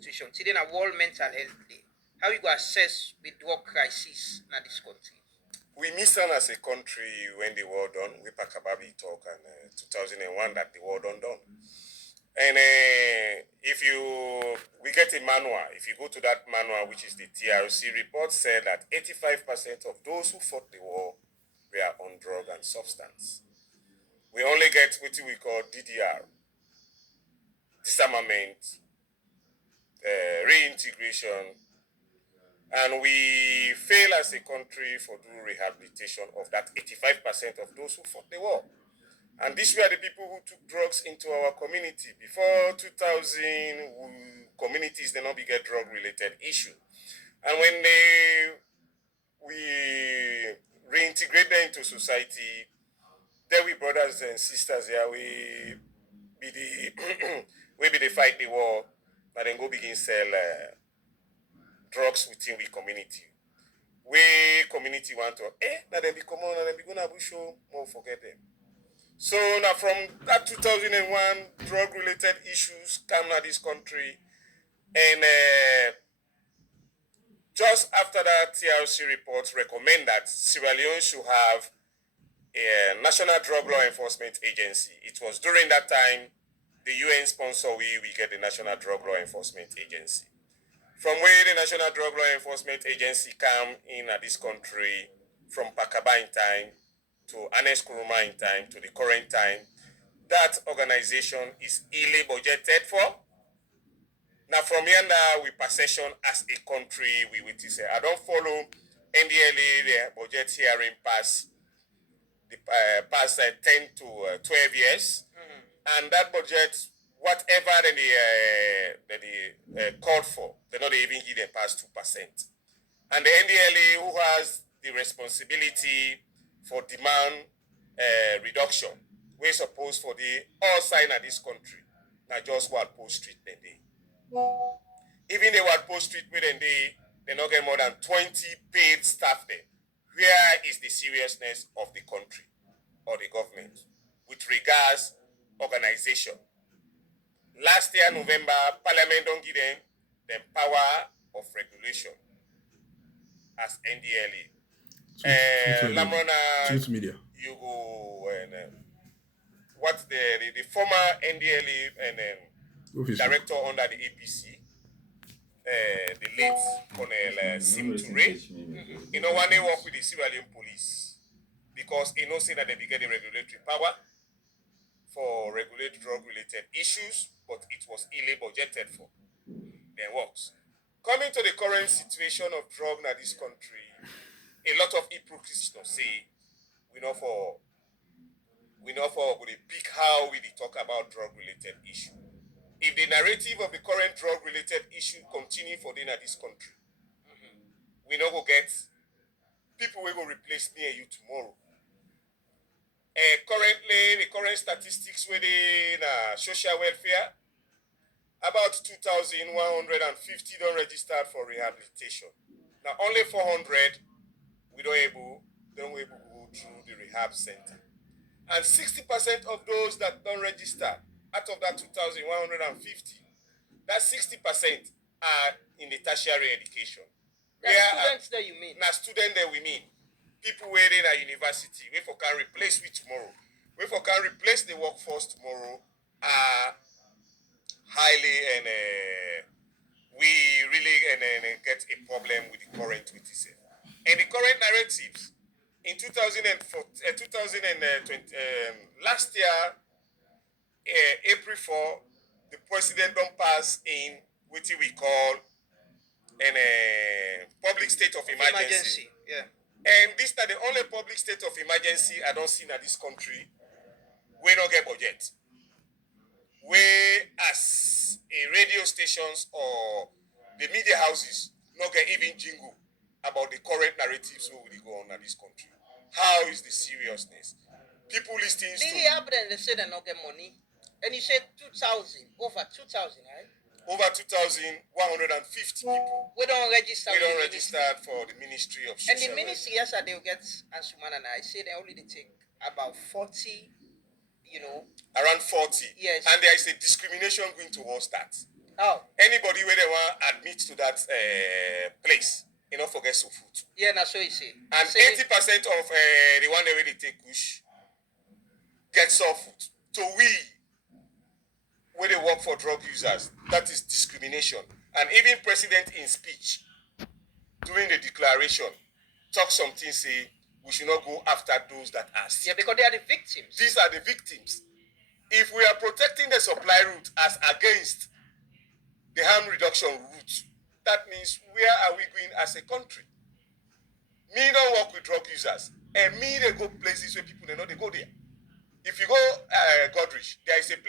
situation. Today, a World Mental Health Day. How you go assess the drug crisis in this country? We missed on as a country when the war done. We pack about it talk and 2001 that the war done. And we get a manual. If you go to that manual, which is the TRC report, said that 85% of those who fought the war were on drug and substance. We only get what we call DDR, disarmament, reintegration, and we fail as a country for doing rehabilitation of that 85% of those who fought the war. And these were the people who took drugs into our community. Before 2000, communities did not get drug-related issue. And when we reintegrate them into society, then we brothers and sisters here, we be the fight the war, but then go begin sell drugs within the community. We community want to, now then be come on, now then be gonna show more forget them. So now from that 2001, drug-related issues come to this country, and just after that, TRC reports recommend that Sierra Leone should have a National Drug Law Enforcement Agency. It was during that time the UN sponsor we get the National Drug Law Enforcement Agency. From where the National Drug Law Enforcement Agency come in at this country, from Pakaba in time to Anes Kuruma in time to the current time, that organization is illy budgeted for. Now from here now, we possession as a country, we will say, I don't follow NDLA, the budget hearing past 10 to 12 years. Mm-hmm. And that budget, whatever they called for, they're not even give them past 2%. And the NDLA, who has the responsibility for demand reduction, we're supposed for the all sign of this country, not just what post treatment day. Even the what post treatment and they not get more than 20 paid staff there. Where is the seriousness of the country or the government with regards organization? Last year, November, Parliament don't give them the power of regulation as NDLA. Lamrona, Truth Media. You go and what's the former NDLA and director under the APC, the late Colonel Sim Toure. You know, when they work with the Sierra Leone police, because you know say that they get the regulatory power for regulate drug-related issues, but it was illy budgeted for. Their works. Coming to the current situation of drug in this country, a lot of hypocrisy to say we know for with a big how we talk about drug-related issue. If the narrative of the current drug-related issue continue for this country, we not go get people will go replace me and you tomorrow. Currently, the current statistics within social welfare, about 2,150 don't register for rehabilitation. Now, only 400 we don't able to go through the rehab center. And 60% of those that don't register, out of that 2,150, that 60% are in the tertiary education. Students that you mean? Now, students that we mean. People waiting at university, we for can replace we tomorrow. We for can replace the workforce tomorrow highly and we really get a problem with the current with this. And the current narratives in 2020, last year, April 4, the president don't pass in what we call a public state of emergency. Yeah. And this is the only public state of emergency I don't see in this country. We don't get budget. We as a radio stations or the media houses not get even jingle about the current narratives we will go on in this country. How is the seriousness? People listening to... The happen they say they not get money. And you said 2,000, over 2,000, right? Over 2,150 people. We don't register. We don't register for the Ministry of Social. And the ministry, yes, they will get Ansuman and I say they only take about 40, you know. Around 40. Yes. And there is a discrimination going towards that. Oh. Anybody where they admit to that place, you know, forget some food. Yeah, that's what you say. And 80% of the one they really take push get soft food. So we, where they work for drug users, that is discrimination. And even president in speech, during the declaration, talk something, say, we should not go after those that are sick. Yeah, because they are the victims. These are the victims. If we are protecting the supply route as against the harm reduction route, that means where are we going as a country? Me don't work with drug users, and me they go places where people they know they go there. If you go Godrich, there is a place